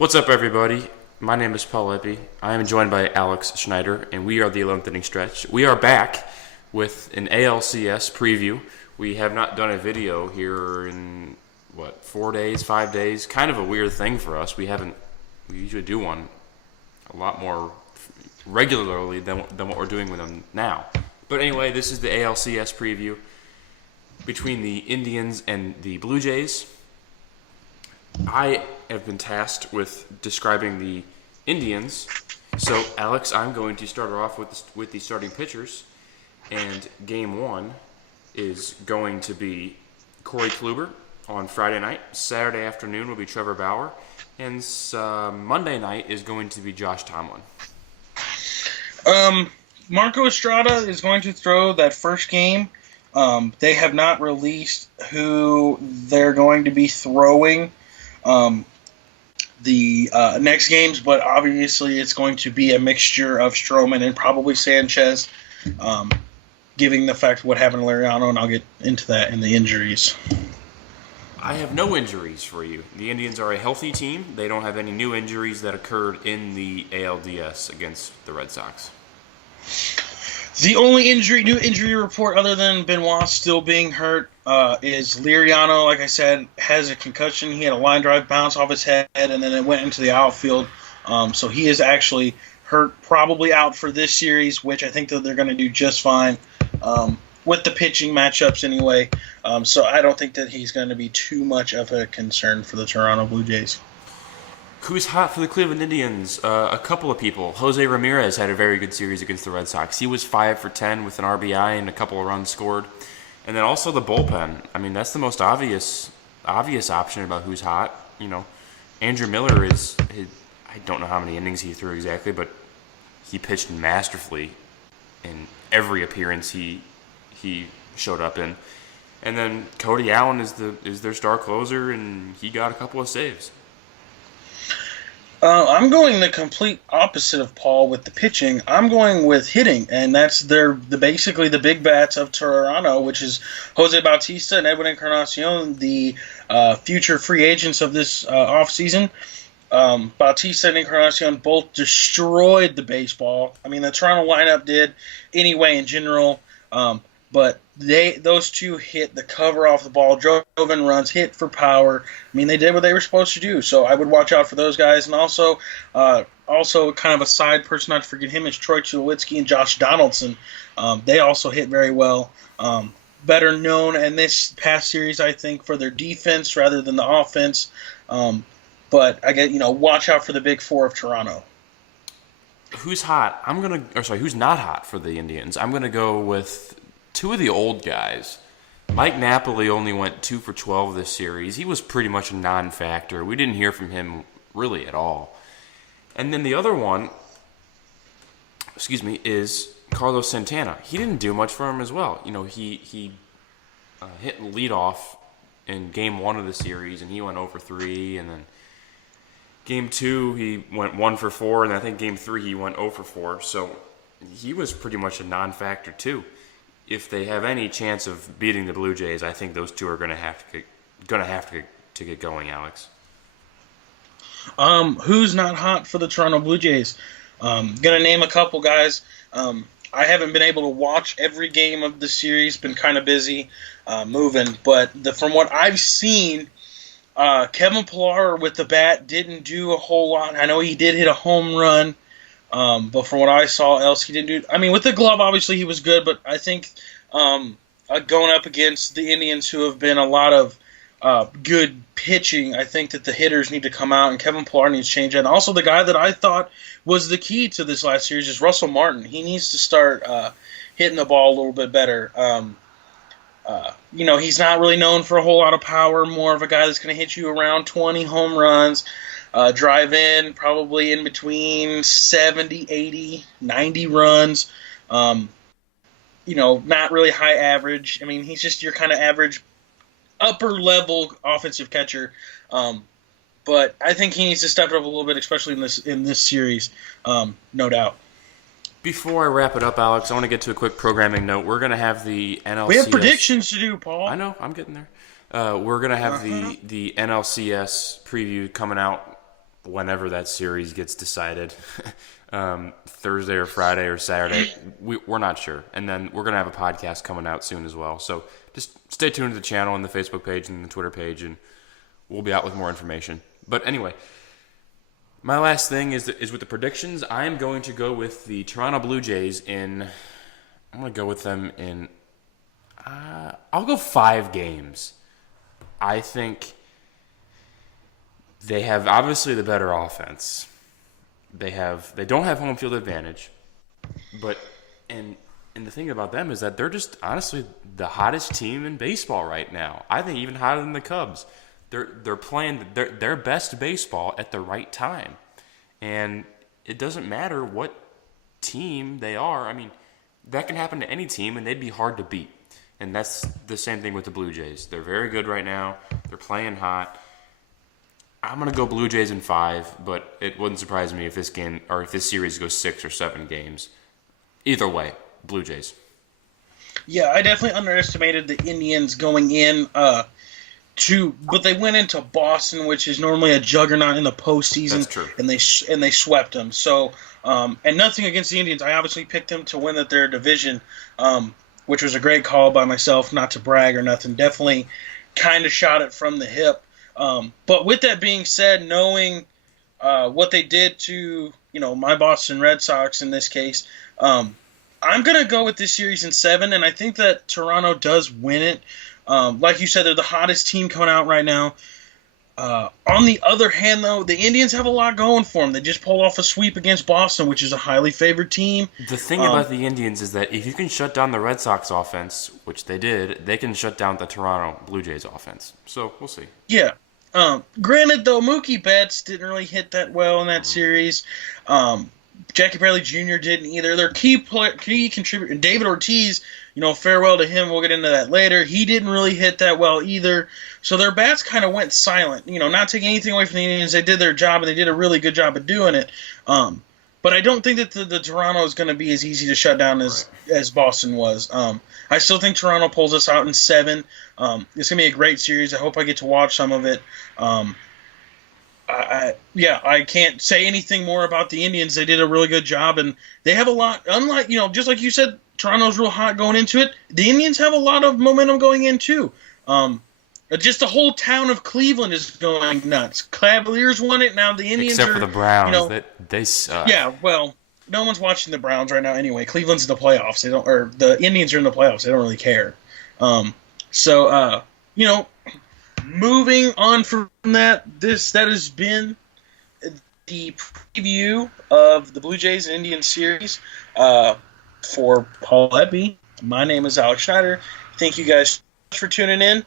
What's up, everybody? My name is Paul Eppy. I am joined by Alex Schneider, and we are the 11th inning stretch. We are back with an ALCS preview. We have not done a video here in, 4 days, 5 days? Kind of a weird thing for us. We usually do one a lot more regularly than what we're doing with them now. But anyway, this is the ALCS preview between the Indians and the Blue Jays. I have been tasked with describing the Indians. So, Alex, I'm going to start off with the starting pitchers. And game one is going to be Corey Kluber on Friday night. Saturday afternoon will be Trevor Bauer. And Monday night is going to be Josh Tomlin. Marco Estrada is going to throw that first game. They have not released who they're going to be throwing the next games, but obviously it's going to be a mixture of Stroman and probably Sanchez, given the fact what happened to Liriano, and I'll get into that in the injuries. I have no injuries for you. The Indians are a healthy team. They don't have any new injuries that occurred in the ALDS against the Red Sox. The only new injury report other than Benoit still being hurt is Liriano, like I said, has a concussion. He had a line drive bounce off his head, and then it went into the outfield. So he is actually hurt, probably out for this series, which I think that they're going to do just fine with the pitching matchups anyway. So I don't think that he's going to be too much of a concern for the Toronto Blue Jays. Who's hot for the Cleveland Indians? A couple of people. Jose Ramirez had a very good series against the Red Sox. He was 5 for 10 with an RBI and a couple of runs scored. And then also the bullpen. I mean, that's the most obvious option about who's hot. You know, Andrew Miller I don't know how many innings he threw exactly, but he pitched masterfully in every appearance he showed up in. And then Cody Allen is their star closer, and he got a couple of saves. I'm going the complete opposite of Paul with the pitching. I'm going with hitting, and that's basically the big bats of Toronto, which is Jose Bautista and Edwin Encarnacion, the future free agents of this offseason. Bautista and Encarnacion both destroyed the baseball. I mean, the Toronto lineup did anyway in general, but those two hit the cover off the ball, drove in runs, hit for power. I mean, they did what they were supposed to do. So I would watch out for those guys. And also kind of a side person not to forget him is Troy Tulowitzki and Josh Donaldson. They also hit very well. Better known in this past series, I think, for their defense rather than the offense. But I get watch out for the big four of Toronto. Who's hot? Who's not hot for the Indians? I'm gonna go with two of the old guys. Mike Napoli only went 2 for 12 this series. He was pretty much a non-factor. We didn't hear from him really at all. And then the other one, is Carlos Santana. He didn't do much for him as well. You know, he hit leadoff in game 1 of the series, and he went 0 for 3. And then game 2, he went 1 for 4, and I think game 3 he went 0 for 4. So he was pretty much a non-factor too. If they have any chance of beating the Blue Jays, I think those two are going to have to get going, Alex. Who's not hot for the Toronto Blue Jays? Gonna name a couple guys. I haven't been able to watch every game of the series. Been kind of busy moving, but from what I've seen, Kevin Pillar with the bat didn't do a whole lot. I know he did hit a home run. But from what I saw else, he didn't do. I mean, with the glove, obviously he was good, but I think going up against the Indians, who have been a lot of good pitching, I think that the hitters need to come out, and Kevin Pillar needs to change that. And also, the guy that I thought was the key to this last series is Russell Martin. He needs to start hitting the ball a little bit better. He's not really known for a whole lot of power, more of a guy that's going to hit you around 20 home runs. Drive in probably in between 70, 80, 90 runs. Not really high average. I mean, he's just your kind of average upper-level offensive catcher. But I think he needs to step it up a little bit, especially in this series, no doubt. Before I wrap it up, Alex, I want to get to a quick programming note. We're going to have the NLCS. We have predictions to do, Paul. I know. I'm getting there. We're going to have the NLCS preview coming out whenever that series gets decided, Thursday or Friday or Saturday. We're not sure. And then we're going to have a podcast coming out soon as well. So just stay tuned to the channel and the Facebook page and the Twitter page, and we'll be out with more information. But anyway, my last thing is with the predictions. I am going to go with the Toronto Blue Jays I'm going to go with them in, I'll go 5 games. I think they have obviously the better offense. They don't have home field advantage, but and the thing about them is that they're just honestly the hottest team in baseball right now. I think even hotter than the Cubs. They're playing their best baseball at the right time, and it doesn't matter what team they are. I mean, that can happen to any team, and they'd be hard to beat. And that's the same thing with the Blue Jays. They're very good right now. They're playing hot. I'm gonna go Blue Jays in 5, but it wouldn't surprise me if this series goes 6 or 7 games. Either way, Blue Jays. Yeah, I definitely underestimated the Indians going in. But they went into Boston, which is normally a juggernaut in the postseason. That's true. And they swept them. So, and nothing against the Indians. I obviously picked them to win their division, which was a great call by myself, not to brag or nothing. Definitely kind of shot it from the hip. But with that being said, knowing what they did to my Boston Red Sox in this case, I'm gonna go with this series in 7, and I think that Toronto does win it. Like you said, they're the hottest team coming out right now. On the other hand, though, the Indians have a lot going for them. They just pulled off a sweep against Boston, which is a highly favored team. The thing about the Indians is that if you can shut down the Red Sox offense, which they did, they can shut down the Toronto Blue Jays offense. So we'll see. Yeah. Granted, though, Mookie Betts didn't really hit that well in that series. Jackie Bradley Jr. didn't either. Their key contributor, David Ortiz, farewell to him. We'll get into that later. He didn't really hit that well either. So their bats kind of went silent. Not taking anything away from the Indians. They did their job, and they did a really good job of doing it. But I don't think that the Toronto is going to be as easy to shut down as Boston was. I still think Toronto pulls us out in 7. It's going to be a great series. I hope I get to watch some of it. I can't say anything more about the Indians. They did a really good job, and they have a lot. Unlike, just like you said, Toronto's real hot going into it. The Indians have a lot of momentum going in too. Just the whole town of Cleveland is going nuts. Cavaliers won it. Now the Indians except for the Browns, they suck. Yeah, well, no one's watching the Browns right now anyway. Cleveland's in the playoffs. The Indians are in the playoffs. They don't really care. Moving on from that, that has been the preview of the Blue Jays and Indians series. For Paul Eppy, my name is Alex Schneider. Thank you guys for tuning in.